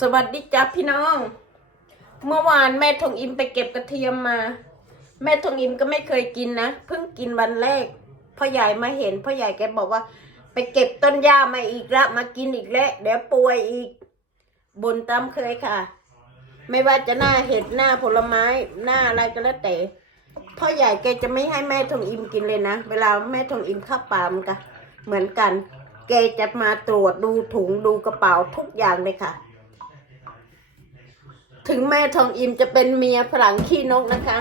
สวัสดีจ้าพี่น้อง เมื่อวานแม่ทองอิมไปเก็บกระเทียมมา แม่ทองอิมก็ไม่เคยกินนะเพิ่งกินวันแรกพ่อใหญ่มาเห็นพ่อใหญ่แกบอกว่า ไปเก็บต้นหญ้ามาอีกละมากินอีกแล้วเดี๋ยวป่วยอีกบนตามเคยค่ะ ไม่ว่าจะหน้าเห็ดหน้าผลไม้หน้าอะไรก็แล้วแต่พ่อใหญ่แกจะไม่ให้แม่ทองอิมกินเลยนะเวลาแม่ทองอิมเข้าป่ามันก็เหมือนกัน แกจะมาตรวจดูถุงดูกระเป๋าทุกอย่างเลยค่ะ ถึงแม่ทองอิมจะเป็นเมียฝรั่งขี้นกนะคะ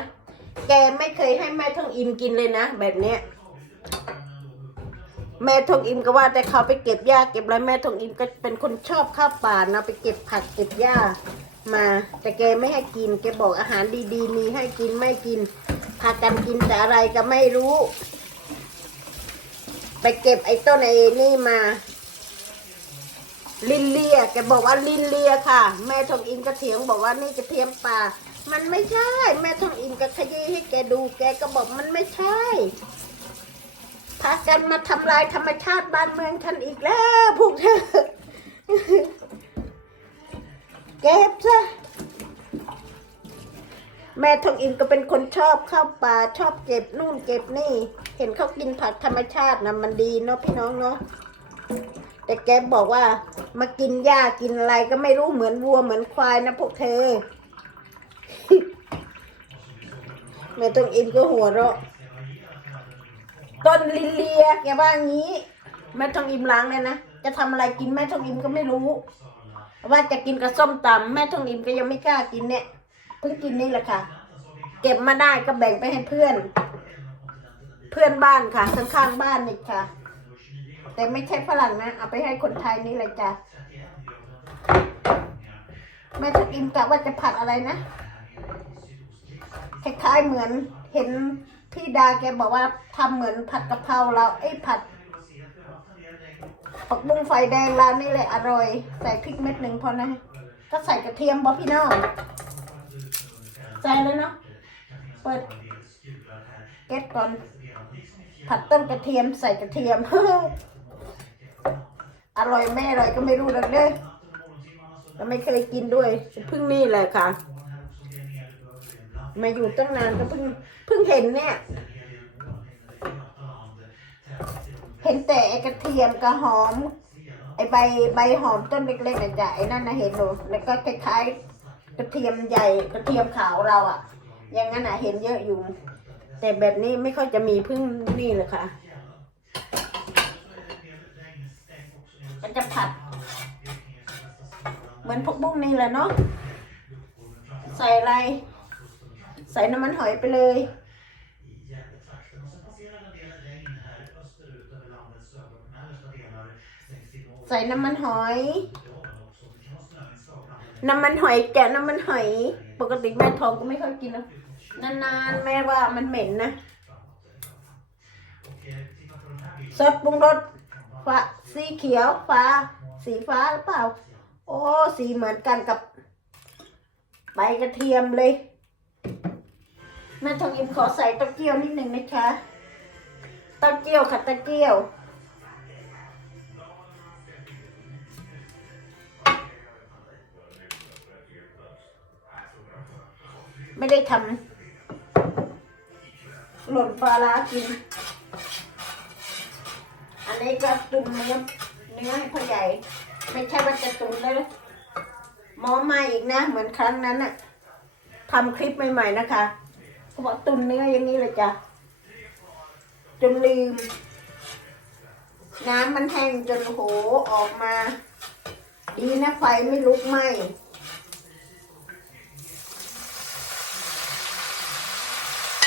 แกไม่เคยให้แม่ทองอิมกินเลยนะ แบบเนี้ยแม่ทองอิมก็ว่าแต่เขาไปเก็บหญ้าเก็บอะไรแม่ทองอิมก็เป็นคนชอบข้าวป่านะไปเก็บผักเก็บหญ้ามา แต่แกไม่ให้กินแกบอกอาหารดีๆ มีให้กินไม่กินพากันกินแต่อะไรก็ไม่รู้ ไปเก็บไอ้ต้นไอ้นี่มา ลินเลียแกบอกว่าลินเลียค่ะ แม่ทองอินก็เถียงบอกว่านี่กระเทียมป่า มันไม่ใช่ แม่ทองอินก็ขยี้ให้แกดู แกก็บอกมันไม่ใช่พากันมาทำลายธรรมชาติบ้านเมืองฉันอีกแล้วพวกเธอเก็บซะแม่ทองอินก็เป็นคนชอบเข้าป่าชอบเก็บนู่นเก็บนี่ เห็นเขากินผักธรรมชาตินะมันดีเนาะพี่น้องเนาะ แต่แกบอกว่า มากินหญ้ากินอะไรก็ไม่รู้เหมือนวัวเหมือนควายนะพวกเธอแม่ต้องอินก็หัวเราะต้นลิเลียแกว่างี้แม่ทองอิมล้างเลยนะจะทำอะไรกินแม่ทองอิมก็ไม่รู้ ว่าจะกินกับส้มตำแม่ทองอิมก็ยังไม่กล้ากินเนี่ยเพิ่งกินนี่แหละค่ะ เก็บมาได้ก็แบ่งไปให้เพื่อน เพื่อนบ้านค่ะข้างๆบ้านนี่ค่ะ แต่ไม่ใช่ฝรั่งนะ เอาไปให้คนไทยนี่เลยจ้ะแม่ทักอิมกะว่าจะผัดอะไรนะ คล้ายๆเหมือนเห็นพี่ดาแกบอกว่าทำเหมือนผัดกะเพราเราไอ้ผัดผักบุ้งไฟแดงร้านนี่เลยอร่อย ใส่พริกเม็ดหนึ่งพอนะก็ใส่กระเทียมบอพี่น้องใส่เลยเนาะเปิดเก็ตก่อนผัดต้นกระเทียมใส่กระเทียม อร่อยไม่อร่อยก็ไม่รู้แล้วเด้อก็ไม่เคยกินด้วยเพิ่งนี่แหละค่ะ มาอยู่ตั้งนานก็เพิ่งเพิ่งเห็นเนี่ย เห็นแต่ไอ้กระเทียมกระหอม ไอ้ใบใบหอมต้นเล็กๆน่ะจ้ะไอ้นั่นนะเห็นหนูแล้วก็คล้ายๆกระเทียมใหญ่กระเทียมขาวเราอะอย่างนั้นอะเห็นเยอะอยู่ แต่แบบนี้ไม่ค่อยจะมีเพิ่งนี่เลยค่ะ มัน จะผัด เหมือนพวกบุ้งนี่แหละเนาะใส่อะไร ใส่น้ำมันหอยไปเลย ใส่น้ำมันหอย น้ำมันหอยแกะน้ำมันหอย ปกติแม่ทองก็ไม่ค่อยกินนะนานๆแม่ว่ามันเหม็นนะซอสปรุงรส ฟ้าสีเขียวฟ้า สีฟ้าหรือเปล่า โอ้สีเหมือนกันกับใบกระเทียมเลยแม่ทองอิมขอใส่ต้าเจี้ยวนิดหนึ่งนะคะต้าเจี้ยวค่ะต้าเจี้ยว ไม่ได้ทำหล่นปลาร้ากิน นี้ก็ตุนเนื้อเนื้อให้พ่อใหญ่ ไม่ใช่ว่าจะตุนได้เลยหมอมาอีกนะ เหมือนครั้งนั้นอะทำคลิปใหม่ๆนะคะเขาบอกตุนเนื้ออย่างนี้เลยจ้ะจนลืม น้ำมันแห้งจนโหออกมา ดีนะไฟไม่ลุกไหม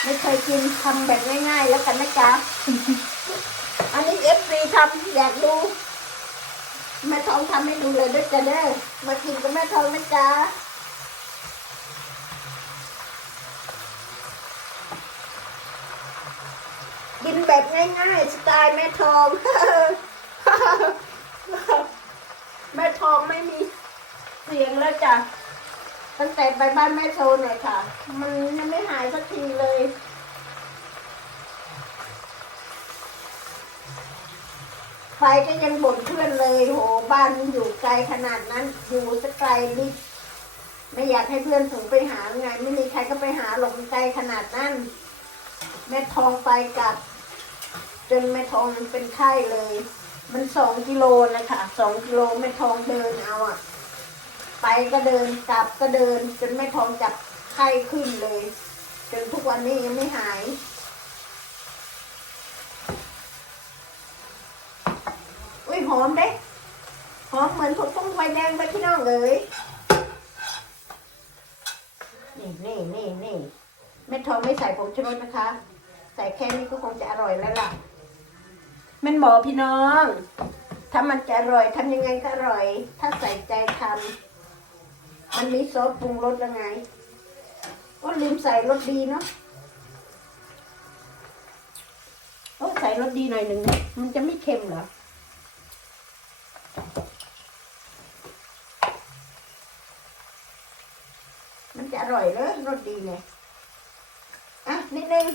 ไม่เคยกินทำแบบง่ายๆแล้วกันนะจ๊ะ อันนี้เอฟซีทำอยากดูแม่ทองทำให้ดูเลยด้วยจ้ะเด้อมากินกับแม่ทองนะจ๊ะกินแบบง่ายๆสไตล์แม่ทอง แม่ทองไม่มีเสียงแล้วจ้ะตั้งแต่ไปบ้านแม่โซเนี่ยค่ะ มันยังไม่หายสักทีเลย ไฟก็ยังบ่นเพื่อนเลยโหบ้านมันอยู่ไกลขนาดนั้นอยู่สไกลนิดไม่อยากให้เพื่อนส่งไปหาไง ไม่มีใครก็ไปหาหลงไกลขนาดนั้นแม่ทองไปกลับ จนแม่ทองเป็นไข้เลย มันสองกิโลนะคะสองกิโลแม่ทองเดินเอาอะไปก็เดินกลับก็เดิน จนแม่ทองจับไข้ขึ้นเลย จนทุกวันนี้ยังไม่หาย อุ้ย หอมเด้หอมเหมือนผักบุ้งไฟแดงไปพี่น้องเลยนี่นี่นี่นี่แม่ทองไม่ใส่ผงชูรสนะคะ ใส่แค่นี้ก็คงจะอร่อยแล้วล่ะแม่นบอกพี่น้องถ้ามันจะอร่อยทำยังไงก็อร่อย ถ้าใส่ใจทำมันมีซอสปรุงรสยังไงก็ลืมใส่รสดีเนาะโอ้ใส่รสดีหน่อยหนึ่งนะมันจะไม่เค็มเหรอ มันจะอร่อยเลยรสดีไงอะ นิดนึง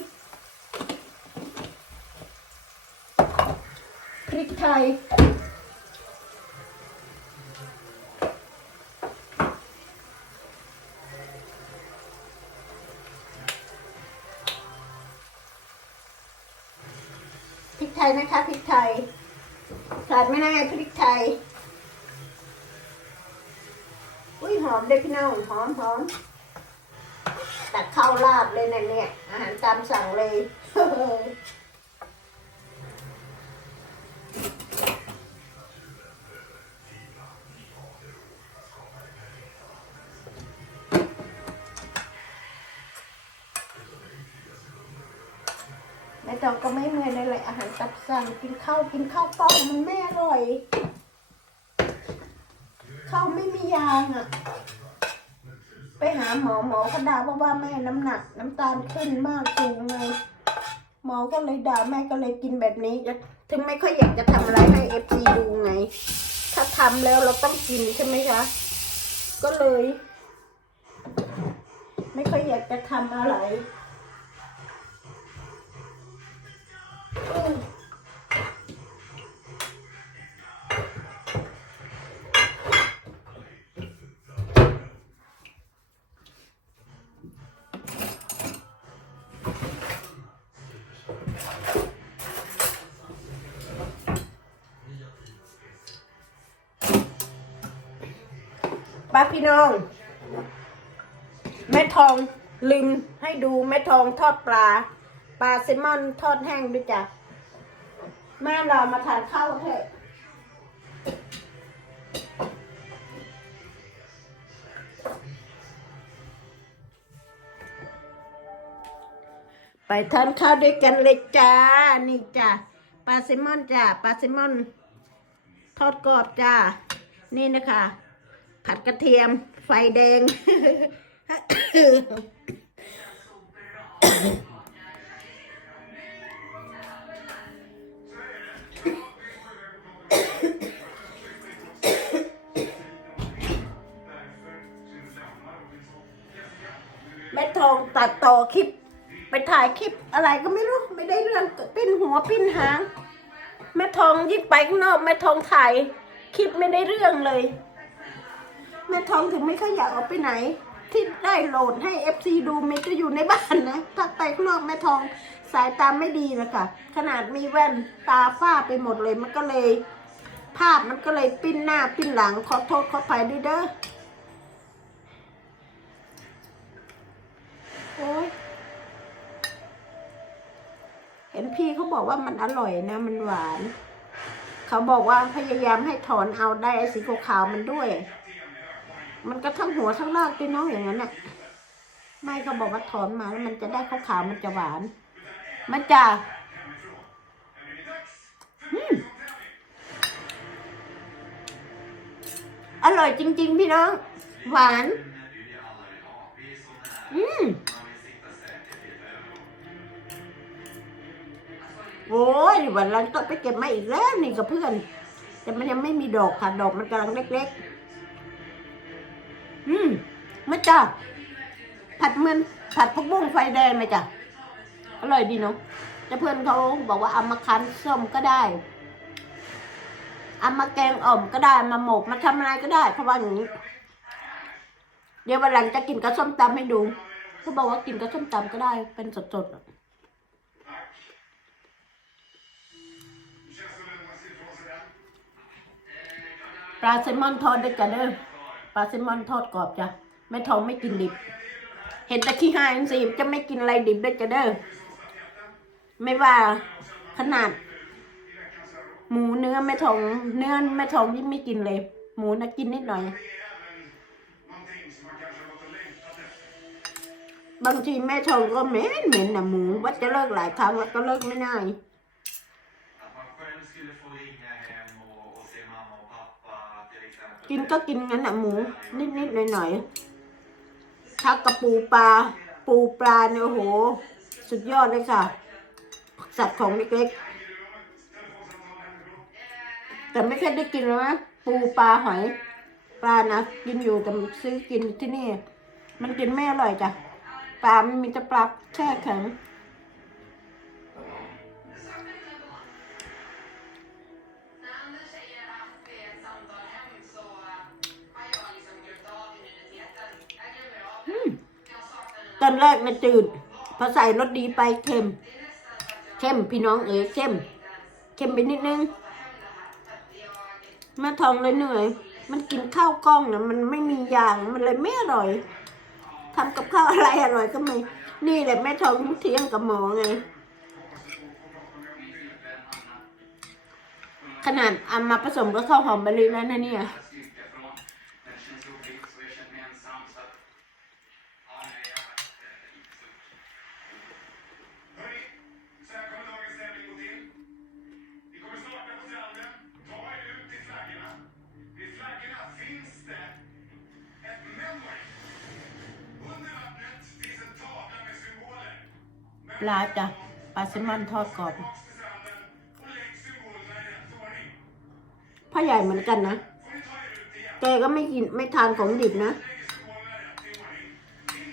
พริกไทยพริกไทยนะคะพริกไทย ขาดไม่ได้พริกไทย อุ้ยหอมเลยพี่น้องหอมหอมตักข้าวราบเลยนะเนี่ย อาหารตามสั่งเลย แม่ตองก็ไม่เหมือนเลยเลยอาหารตับสั่งกินข้าวกินข้าวต้มมันไม่อร่อยข้าวไม่มียางอะ ไปหาหมอหมอก็ด่าว่าว่าแม่น้ำหนัก น้ำตาลขึ้นมากสูงเลยหมอก็เลยด่าแม่ก็เลยกินแบบนี้จะถึงไม่ค่อยอยากจะทำอะไรให้เอฟซีดูไง ถ้าทำแล้วเราต้องกินใช่ไหมคะก็เลย ไม่ค่อยอยากจะทำอะไร ป้าพี่น้อง แม่ทองลืมให้ดูแม่ทองทอดปลา ลาแซลมอนทอดแห้งด้วยจ้ะแม่เรามาทานข้าวเถอะไปทานข้าวด้วยกันเลยจ้า นี่จ้ะปลาแซลมอนจ้ะปลาแซลมอน ทอดกรอบจ้า นี่นะคะ ผัดกระเทียม ไฟแดง แม่ทองตัดต่อคลิป ไปถ่ายคลิปอะไรก็ไม่รู้ไม่ได้เรื่องปิ้นหัวปิ้นหาง แม่ทองยิ่งไปข้างนอกแม่ทองถ่ายคลิปไม่ได้เรื่องเลย แม่ทองถึงไม่ค่อยอยากออกไปไหน ที่ได้โหลดให้เอฟซีดูมันจะอยู่ในบ้านนะถ้าไปข้างนอกแม่ทองสายตาไม่ดีนะคะขนาดมีแว่นตาฝ้าไปหมดเลยมันก็เลย ภาพมันก็เลยปิ้นหน้าปิ้นหลังขอโทษขอไปด้วยเด้อโอ้ยเห็น พี่เขาบอกว่ามันอร่อยนะ มันหวาน เขาบอกว่าพยายามให้ถอนเอาได้ไอ้สีขาวๆมันด้วย มันก็ทั้งหัวทั้งรากด้วยน้องอย่างนั้นน่ะ ไม่เขาบอกว่าถอนมาแล้วมันจะได้ขาวๆมันจะหวาน มันจะอืมอร่อยจริง ๆ พี่น้อง หวาน อืม โอ้ยวันหลังก็ไปเก็บมาอีกแล้วนี่กับเพื่อน แต่มันยังไม่มีดอกค่ะ ดอกมันกำลังเล็กๆ อืมมาจ้ะผัดเหมือนผัดผักบุ้งไฟแดงไหมจ้ะอร่อยดีเนาะแต่เพื่อนเขาบอกว่าเอามาคั้นส้มก็ได้เอามาแกงอ่อมก็ได้มาหมกมาทำอะไรก็ได้เพราะว่าอย่างนี้ เดี๋ยววันหลังจะกินกับส้มตำให้ดูเขาบอกว่ากินกับส้มตำก็ได้เป็นสดๆ ปลาแซลมอนทอดด้วยกันเด้อปลาแซลมอนทอดกรอบจ้ะแม่ทองไม่กินดิบ เห็นแต่ขี้หายสิจะไม่กินอะไรดิบด้วยจ้ะเด้อไม่ว่าขนาด หมูเนื้อแม่ทองเนื้อแม่ทองยิ่งไม่กินเลย หมูนะกินนิดหน่อย บางทีแม่ทองก็เหม็นเหม็นนะหมูว่าจะเลิกหลายครั้งแล้วก็เลิกไม่ได้ กินก็กินงั้นนะหมู นิดนิดหน่อยหน่อยๆถ้ากระปูปลา ปูปลาเนี่ยโอ้โห สุดยอดเลยค่ะ สัตว์ของเล็กๆ แต่ไม่เคยได้กินแล้วนะปูปลาหอย ปลานะกินอยู่แต่ซื้อกินที่นี่ มันกินไม่อร่อยจ้ะปลามันมีแต่ปลาแช่แข็ง อนแรกนะจืดพอใส่รสดีไปเค็ม เข้มพี่น้องเอ๋ยเข้ม เข้มไปนิดนึงแม่ทองเลยเหนื่อย มันกินข้าวกล้องนะมันไม่มียางมันเลยไม่อร่อยทำกับข้าวอะไรอร่อยก็ไม่นี่แหละแม่ทองเที่ยงกับหมอไง ขนาดเอามาผสมกับข้าวหอมมะลิแล้วนะเนี่ย ลาจ้ะปลาแซลมอนทอดกรอบพ่อใหญ่เหมือนกันนะแกก็ไม่กินไม่ทานของดิบนะ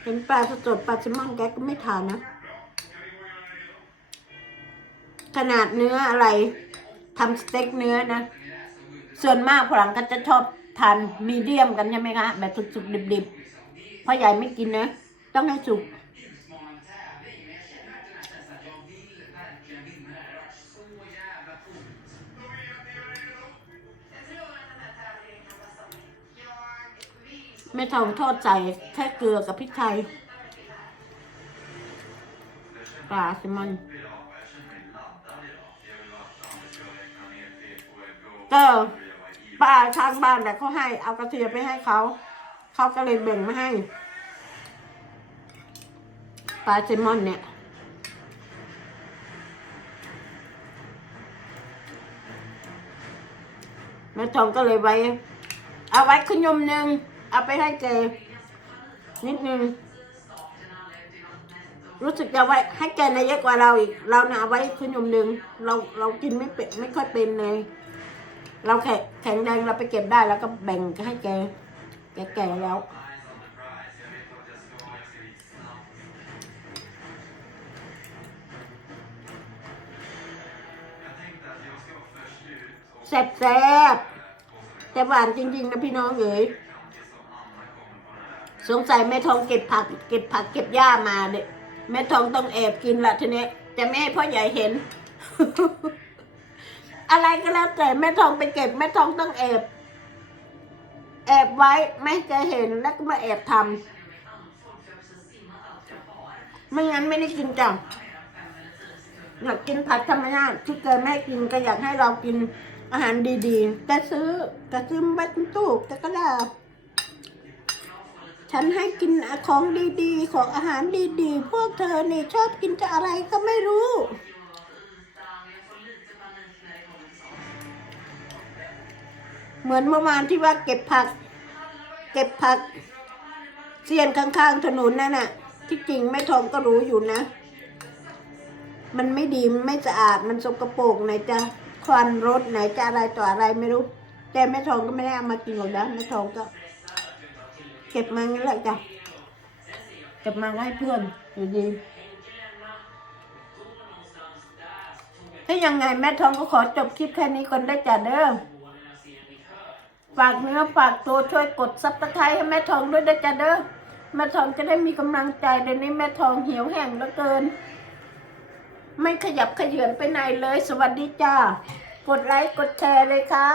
เห็นปลาสดปลาแซลมอนแกก็ไม่ทานนะ ขนาดเนื้ออะไรทำสเต็กเนื้อนะ ส่วนมากฝรั่งก็จะชอบทานมีเดียมกันใช่ไหมคะ แบบสุกๆดิบๆพ่อใหญ่ไม่กินนะ ต้องให้สุก แม่ทองทอดใส่แค่เกลือกับพริกไทยปลาแซลมอนก็ป้าข้างบ้านแต่เขาให้เอากระเทียมไปให้เขา เขาก็เลยแบ่งมาให้ ปลาแซลมอนเนี่ยแม่ทองก็เลยไว้ เอาไว้ขยมหนึ่ง เอาไปให้แกนิดนึง รู้สึกจะไว้ให้แกนเยอะกว่าเราอีก เราน่ะเอาไว้ขยมหนึ่งเราเรากินไม่เป็นไม่ค่อยเป็นเลย เราแข็งแข็งแรงเราไปเก็บได้แล้วก็แบ่งให้แกแกแก่แล้วแซ่บแซ่บแต่หวานจริงๆนะพี่น้องเอ๋ย สงสัยแม่ทองเก็บผัก เก็บผักเก็บหญ้ามาเนี่ยแม่ทองต้องแอบกินละทีนี้จะไม่ให้พ่อใหญ่เห็น อะไรก็แล้วแต่แม่ทองไปเก็บ แม่ทองต้องแอบ แอบไว้ไม่ให้แกเห็นแล้วก็มาแอบทำไม่งั้นไม่ได้กินจ้ะอยากกินผัดธรรมชาติที่แกไม่กินก็อยากให้เรากินอาหารดีๆ แต่ซื้อแต่ซื้อมาไว้ในตู้แต่ก็ได้ ฉันให้กินของดีๆ ของอาหารดีๆ พวกเธอเนี่ชอบกินแต่อะไรก็ไม่รู้ เหมือนเมื่อวานที่ว่าเก็บผัก เก็บผักเสียนข้างๆถนนนั่นน่ะ ที่จริงแม่ทองก็รู้อยู่นะ มันไม่ดีไม่สะอาดมันสกปรกไหนจะควันรถไหนจะอะไรต่ออะไรไม่รู้ แต่แม่ทองก็ไม่ได้เอามากินหรอกนะแม่ทองก็ เก็บมางั้นแหละจ้ะ เก็บมาให้เพื่อนอยู่ดีถ้ายังไงแม่ทองก็ขอจบคลิปแค่นี้ก่อนได้จ้ะเด้อ ฝากเนื้อฝากตัวช่วยกดซับสไครต์ให้แม่ทองด้วยนะจ๊ะเด้อ แม่ทองจะได้มีกำลังใจเดี๋ยวนี้แม่ทองหิวแห้งเหลือเกิน ไม่ขยับขยื่นไปไหนเลย สวัสดีจ้า กดไลค์กดแชร์เลยค่ะ